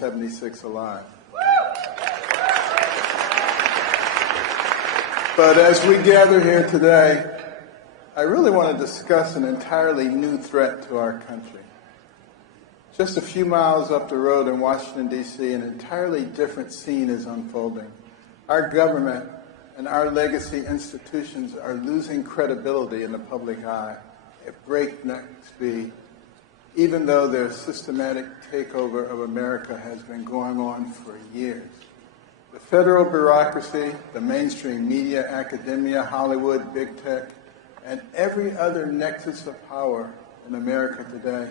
1976 alive. But as we gather here today, I really want to discuss an entirely new threat to our country. Just a few miles up the road in Washington, D.C., an entirely different scene is unfolding. Our government and our legacy institutions are losing credibility in the public eye at breakneck speed, even though their systematic takeover of America has been going on for years. The federal bureaucracy, the mainstream media, academia, Hollywood, big tech, and every other nexus of power in America today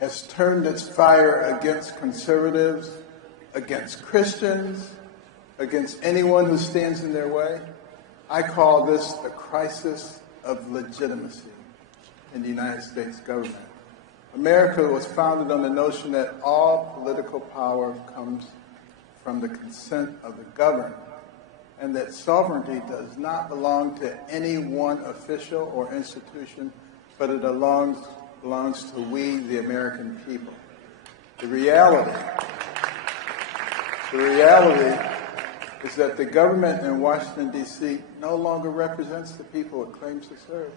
has turned its fire against conservatives, against Christians, against anyone who stands in their way. I call this the crisis of legitimacy in the United States government. America was founded on the notion that all political power comes from the consent of the governed, and that sovereignty does not belong to any one official or institution, but it belongs to we, the American people. The reality is that the government in Washington, D.C. no longer represents the people it claims to serve.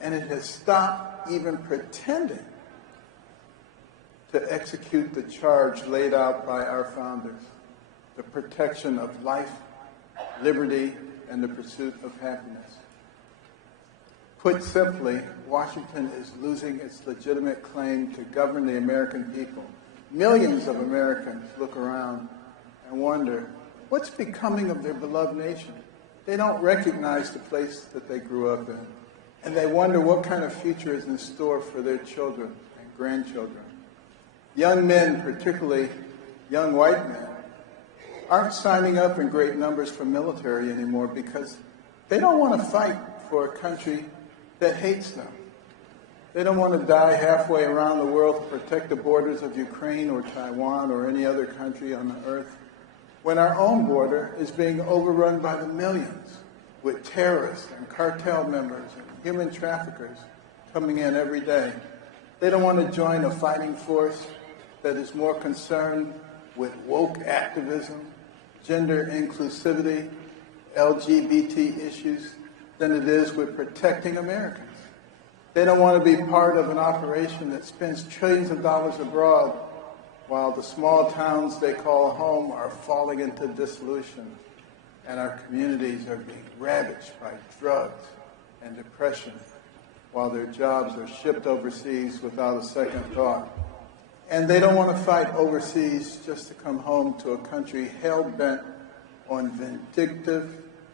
And it has stopped even pretending to execute the charge laid out by our founders, the protection of life, liberty, and the pursuit of happiness. Put simply, Washington is losing its legitimate claim to govern the American people. Millions of Americans look around and wonder, what's becoming of their beloved nation? They don't recognize the place that they grew up in. And they wonder what kind of future is in store for their children and grandchildren. Young men, particularly young white men, aren't signing up in great numbers for military anymore because they don't want to fight for a country that hates them. They don't want to die halfway around the world to protect the borders of Ukraine or Taiwan or any other country on the earth, when our own border is being overrun by the millions with terrorists and cartel members and human traffickers coming in every day. They don't want to join a fighting force that is more concerned with woke activism, gender inclusivity, LGBT issues, than it is with protecting Americans. They don't want to be part of an operation that spends trillions of dollars abroad while the small towns they call home are falling into dissolution and our communities are being ravaged by drugs and depression while their jobs are shipped overseas without a second thought. And they don't want to fight overseas just to come home to a country hell-bent on vindictive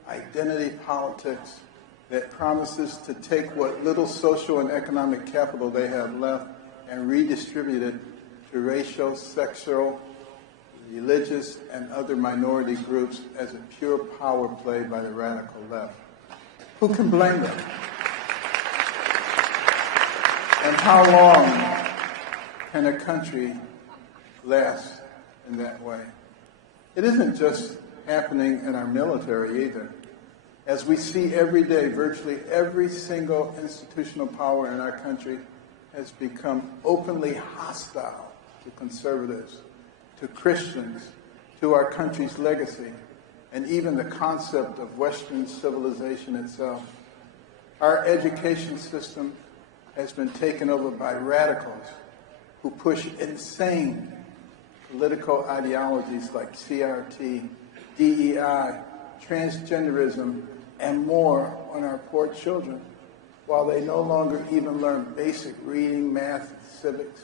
identity politics that promises to take what little social and economic capital they have left and redistribute it to racial, sexual, religious, and other minority groups as a pure power play by the radical left. Who can blame them? And how long can a country last in that way? It isn't just happening in our military either. As we see every day, virtually every single institutional power in our country has become openly hostile to conservatives, to Christians, to our country's legacy, and even the concept of Western civilization itself. Our education system has been taken over by radicals who push insane political ideologies like CRT, DEI, transgenderism, and more on our poor children, while they no longer even learn basic reading, math, and civics.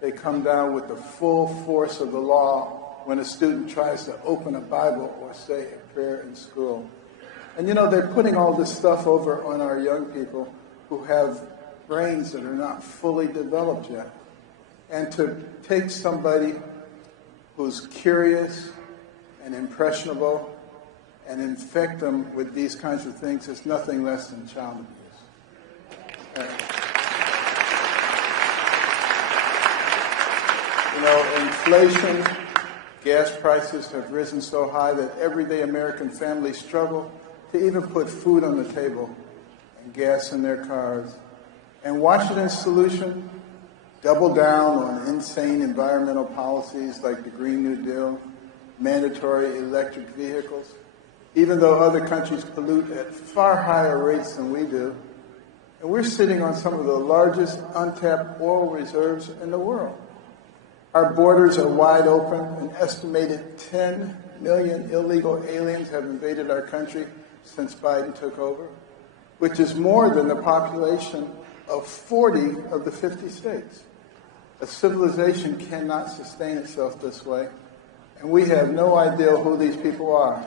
They come down with the full force of the law when a student tries to open a Bible or say a prayer in school. And you know, they're putting all this stuff over on our young people who have brains that are not fully developed yet. And to take somebody who's curious and impressionable and infect them with these kinds of things is nothing less than child abuse. You know, inflation, gas prices have risen so high that everyday American families struggle to even put food on the table and gas in their cars. And Washington's solution double down on insane environmental policies like the Green New Deal, mandatory electric vehicles, even though other countries pollute at far higher rates than we do. And we're sitting on some of the largest untapped oil reserves in the world. Our borders are wide open. An estimated 10 million illegal aliens have invaded our country since Biden took over, which is more than the population of 40 of the 50 states. A civilization cannot sustain itself this way, and we have no idea who these people are.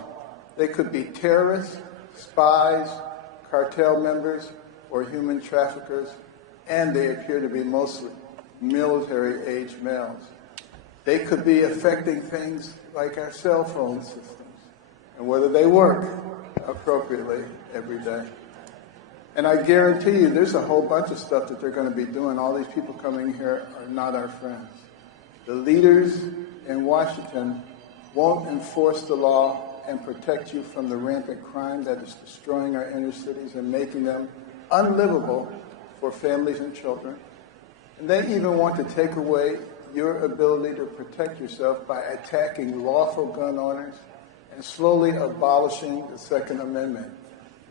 They could be terrorists, spies, cartel members, or human traffickers, and they appear to be mostly military-age males. They could be affecting things like our cell phone systems and whether they work appropriately every day. And I guarantee you there's a whole bunch of stuff that they're going to be doing. All these people coming here are not our friends. The leaders in Washington won't enforce the law and protect you from the rampant crime that is destroying our inner cities and making them unlivable for families and children. And they even want to take away your ability to protect yourself by attacking lawful gun owners and slowly abolishing the Second Amendment.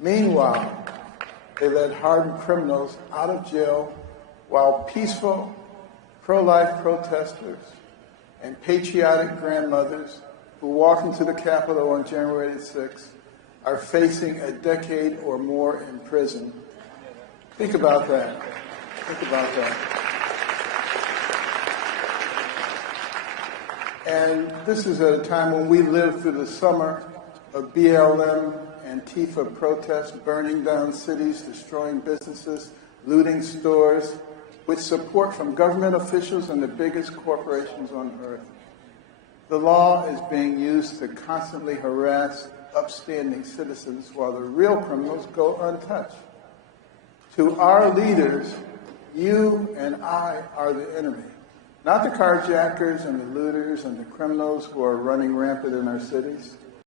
Meanwhile, they let hardened criminals out of jail while peaceful pro-life protesters and patriotic grandmothers who walked into the Capitol on January 6th are facing a decade or more in prison. Think about that. Think about that. And this is at a time when we lived through the summer of BLM Antifa protests, burning down cities, destroying businesses, looting stores, with support from government officials and the biggest corporations on earth. The law is being used to constantly harass upstanding citizens while the real criminals go untouched. To our leaders, you and I are the enemy, not the carjackers and the looters and the criminals who are running rampant in our cities.